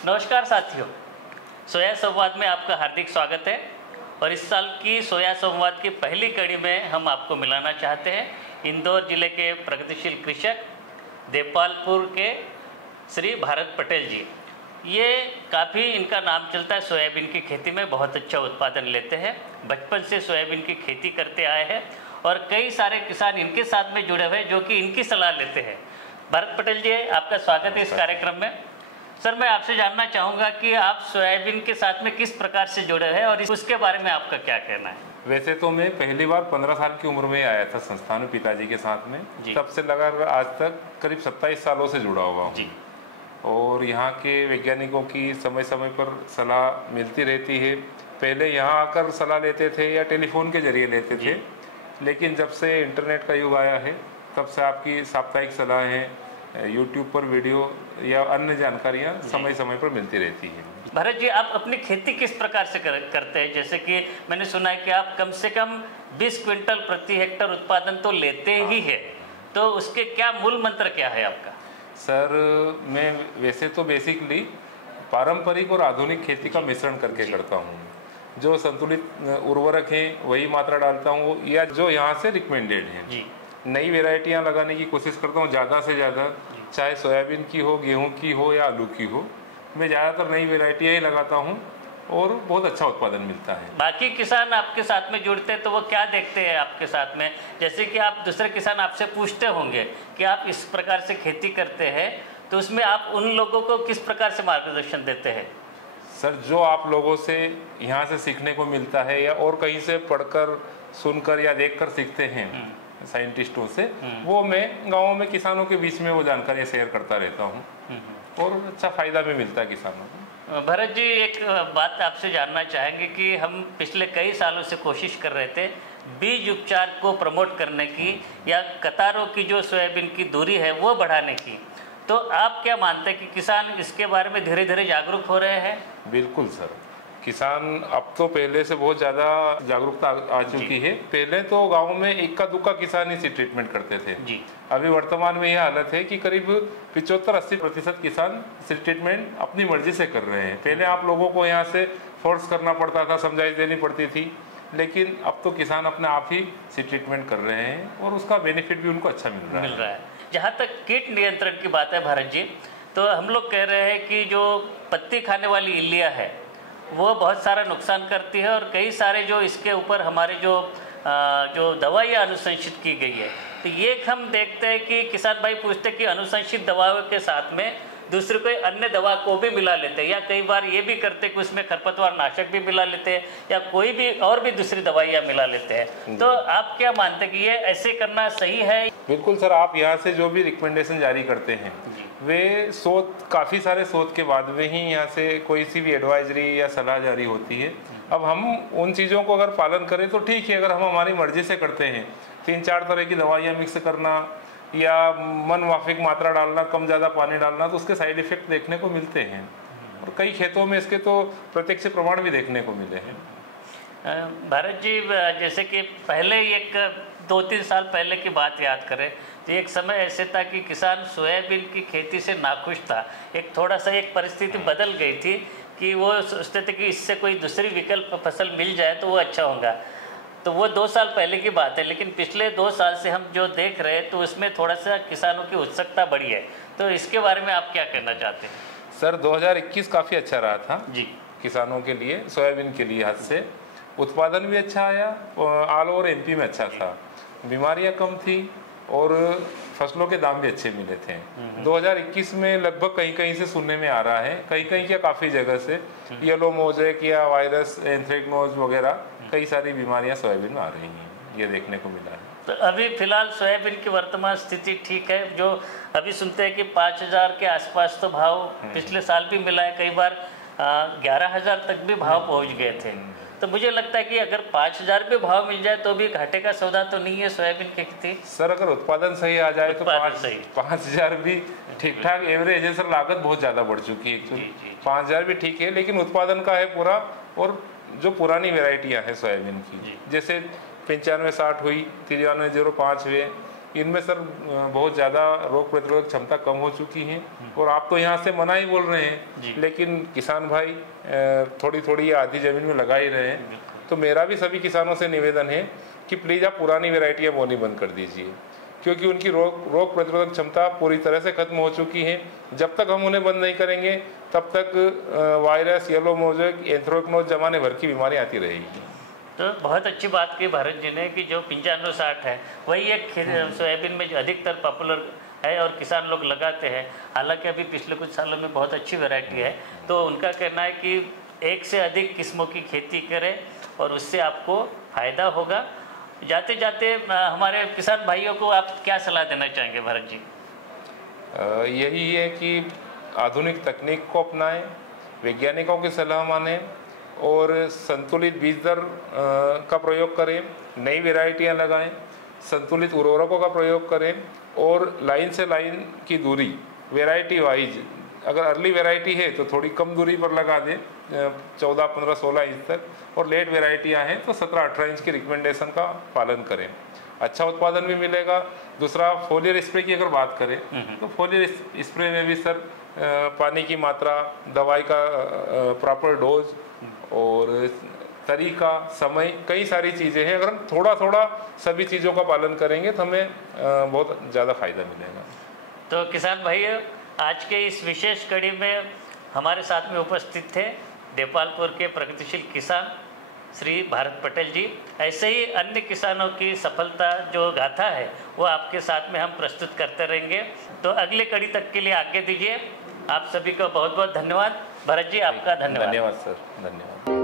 नमस्कार साथियों, सोया संवाद में आपका हार्दिक स्वागत है। और इस साल की सोया संवाद की पहली कड़ी में हम आपको मिलाना चाहते हैं इंदौर जिले के प्रगतिशील कृषक देपालपुर के श्री भारत पटेल जी। ये काफ़ी इनका नाम चलता है, सोयाबीन की खेती में बहुत अच्छा उत्पादन लेते हैं। बचपन से सोयाबीन की खेती करते आए हैं और कई सारे किसान इनके साथ में जुड़े हुए हैं जो कि इनकी सलाह लेते हैं। भारत पटेल जी, आपका स्वागत है इस कार्यक्रम में। सर, मैं आपसे जानना चाहूँगा कि आप सोयाबीन के साथ में किस प्रकार से जुड़े हैं और उसके बारे में आपका क्या कहना है? वैसे तो मैं पहली बार 15 साल की उम्र में आया था संस्थान में पिताजी के साथ में। तब से लगाकर आज तक करीब 27 सालों से जुड़ा हुआ हूँ जी। और यहाँ के वैज्ञानिकों की समय समय पर सलाह मिलती रहती है। पहले यहाँ आकर सलाह लेते थे या टेलीफोन के जरिए लेते थे, लेकिन जब से इंटरनेट का युग आया है तब से आपकी साप्ताहिक सलाहें, यूट्यूब पर वीडियो या अन्य जानकारियाँ समय समय पर मिलती रहती है। भारत जी, आप अपनी खेती किस प्रकार से करते हैं? जैसे कि मैंने सुना है कि आप कम से कम 20 क्विंटल प्रति हेक्टेयर उत्पादन तो लेते ही है, तो उसके क्या मूल मंत्र क्या है आपका? सर, मैं वैसे तो बेसिकली पारंपरिक और आधुनिक खेती का मिश्रण करके करता हूँ। जो संतुलित उर्वरक हैं वही मात्रा डालता हूँ, या जो यहाँ से रिकमेंडेड है जी। नई वेराइटियाँ लगाने की कोशिश करता हूँ ज़्यादा से ज़्यादा, चाहे सोयाबीन की हो, गेहूं की हो या आलू की हो। मैं ज़्यादातर नई वेराइटियाँ ही लगाता हूँ और बहुत अच्छा उत्पादन मिलता है। बाकी किसान आपके साथ में जुड़ते हैं तो वो क्या देखते हैं आपके साथ में? जैसे कि आप दूसरे किसान आपसे पूछते होंगे कि आप इस प्रकार से खेती करते हैं, तो उसमें आप उन लोगों को किस प्रकार से मार्गदर्शन देते हैं? सर, जो आप लोगों से यहाँ से सीखने को मिलता है या और कहीं से पढ़कर, सुनकर या देखकर सीखते हैं साइंटिस्टों से, वो मैं गाँव में किसानों के बीच में वो जानकारी शेयर करता रहता हूँ और अच्छा फायदा भी मिलता है किसानों को। भरत जी, एक बात आपसे जानना चाहेंगे कि हम पिछले कई सालों से कोशिश कर रहे थे बीज उपचार को प्रमोट करने की या कतारों की जो सोयाबीन की दूरी है वो बढ़ाने की, तो आप क्या मानते हैं कि किसान इसके बारे में धीरे धीरे जागरूक हो रहे हैं? बिल्कुल सर, किसान अब तो पहले से बहुत ज़्यादा जागरूकता आ चुकी है। पहले तो गांव में इक्का दुक्का किसान ही ट्रीटमेंट करते थे जी। अभी वर्तमान में यह हालत है कि करीब 75-80% किसान ट्रीटमेंट अपनी मर्जी से कर रहे हैं। पहले आप लोगों को यहाँ से फोर्स करना पड़ता था, समझाइश देनी पड़ती थी, लेकिन अब तो किसान अपने आप ही ट्रीटमेंट कर रहे हैं और उसका बेनिफिट भी उनको अच्छा मिल रहा है। जहाँ तक कीट नियंत्रण की बात है भारत जी, तो हम लोग कह रहे हैं कि जो पत्ती खाने वाली इल्लिया है वो बहुत सारा नुकसान करती है और कई सारे जो इसके ऊपर हमारे जो दवाइयाँ अनुशंसित की गई है, तो ये हम देखते हैं कि किसान भाई पूछते हैं कि अनुशंसित दवाओं के साथ में दूसरे कोई अन्य दवा को भी मिला लेते हैं, या कई बार ये भी करते हैं कि उसमें खरपतवार नाशक भी मिला लेते हैं या कोई भी और भी दूसरी दवाइयाँ मिला लेते हैं। तो आप क्या मानते हैं कि ये ऐसे करना सही है? बिल्कुल सर, आप यहाँ से जो भी रिकमेंडेशन जारी करते हैं वे काफ़ी सारे शोध के बाद में ही यहाँ से कोई सी भी एडवाइजरी या सलाह जारी होती है। अब हम उन चीज़ों को अगर पालन करें तो ठीक है, अगर हम हमारी मर्जी से करते हैं 3-4 तरह की दवाइयाँ मिक्स करना या मन माफिक मात्रा डालना, कम ज़्यादा पानी डालना, तो उसके साइड इफ़ेक्ट देखने को मिलते हैं और कई खेतों में इसके तो प्रत्यक्ष प्रमाण भी देखने को मिले हैं। भारत जी, जैसे कि पहले एक 2-3 साल पहले की बात याद करें तो एक समय ऐसे था कि किसान सोयाबीन की खेती से नाखुश था। एक थोड़ा सा एक परिस्थिति बदल गई थी कि वो सोचते थे कि इससे कोई दूसरी विकल्प फसल मिल जाए तो वो अच्छा होगा। तो वो 2 साल पहले की बात है, लेकिन पिछले 2 साल से हम जो देख रहे हैं तो उसमें थोड़ा सा किसानों की उत्सुकता बढ़ी है। तो इसके बारे में आप क्या कहना चाहते हैं? सर, 2021 काफ़ी अच्छा रहा था जी किसानों के लिए, सोयाबीन के लिए। हाथ से उत्पादन भी अच्छा आया, ऑल ओवर एमपी में अच्छा था, बीमारियां कम थी और फसलों के दाम भी अच्छे मिले थे। 2021 में लगभग कहीं कहीं से सुनने में आ रहा है, कहीं कहीं क्या काफ़ी जगह से येलो मोज़ेक या वायरस, एंथ्रेक्नोज वगैरह कई सारी बीमारियां सोयाबीन में आ रही हैं, ये देखने को मिला है। तो अभी फिलहाल सोयाबीन की वर्तमान स्थिति ठीक है? जो अभी सुनते हैं कि 5,000 के आसपास तो भाव पिछले साल भी मिला है, कई बार 11,000 तक भी भाव पहुंच गए थे। तो मुझे लगता है कि अगर 5,000 भी भाव मिल जाए तो भी घाटे का सौदा तो नहीं है सोयाबीन की खेती। सर, अगर उत्पादन सही आ जाए तो 5,000 भी ठीक ठाक एवरेज है। सर, लागत बहुत ज़्यादा बढ़ चुकी है, 5,000 भी ठीक है, लेकिन उत्पादन का है पूरा। और जो पुरानी वेराइटियाँ हैं सोयाबीन की, जैसे 95-60 हुई, 93-05 हुए, इनमें सर बहुत ज़्यादा रोग प्रतिरोधक क्षमता कम हो चुकी है। और आप तो यहाँ से मना ही बोल रहे हैं, लेकिन किसान भाई थोड़ी थोड़ी आधी ज़मीन में लगा ही रहे हैं। तो मेरा भी सभी किसानों से निवेदन है कि प्लीज़ आप पुरानी वेराइटियाँ बोनी बंद कर दीजिए, क्योंकि उनकी रोग प्रतिरोधक क्षमता पूरी तरह से खत्म हो चुकी है। जब तक हम उन्हें बंद नहीं करेंगे तब तक वायरस, येलो मोज़ेक, एंथ्रेक्नोज जमाने भर की बीमारी आती रहेगी। तो बहुत अच्छी बात की भरत जी ने कि जो 9560 है वही एक सोयाबीन में जो अधिकतर पॉपुलर है और किसान लोग लगाते हैं। हालांकि अभी पिछले कुछ सालों में बहुत अच्छी वैरायटी है, तो उनका कहना है कि एक से अधिक किस्मों की खेती करें और उससे आपको फ़ायदा होगा। जाते जाते हमारे किसान भाइयों को आप क्या सलाह देना चाहेंगे भरत जी? यही है कि आधुनिक तकनीक को अपनाएं, वैज्ञानिकों की सलाह मानें और संतुलित बीज दर का प्रयोग करें, नई वेराइटियां लगाएं, संतुलित उर्वरकों का प्रयोग करें और लाइन से लाइन की दूरी वेराइटी वाइज, अगर अर्ली वेराइटी है तो थोड़ी कम दूरी पर लगा दें, 14, 15, 16 इंच तक, और लेट वेराइटियां हैं तो 17, 18 इंच की रिकमेंडेशन का पालन करें। अच्छा उत्पादन भी मिलेगा। दूसरा, फोलियर स्प्रे की अगर बात करें तो फोलियर स्प्रे में भी सर पानी की मात्रा, दवाई का प्रॉपर डोज और तरीका, समय, कई सारी चीज़ें हैं। अगर हम थोड़ा थोड़ा सभी चीज़ों का पालन करेंगे तो हमें बहुत ज़्यादा फायदा मिलेगा। तो किसान भाई, आज के इस विशेष कड़ी में हमारे साथ में उपस्थित थे देपालपुर के प्रगतिशील किसान श्री भारत पटेल जी। ऐसे ही अन्य किसानों की सफलता जो गाथा है वो आपके साथ में हम प्रस्तुत करते रहेंगे। तो अगले कड़ी तक के लिए आज्ञा दीजिए। आप सभी को बहुत बहुत धन्यवाद। भरत जी, आपका धन्यवाद। धन्यवाद सर, धन्यवाद।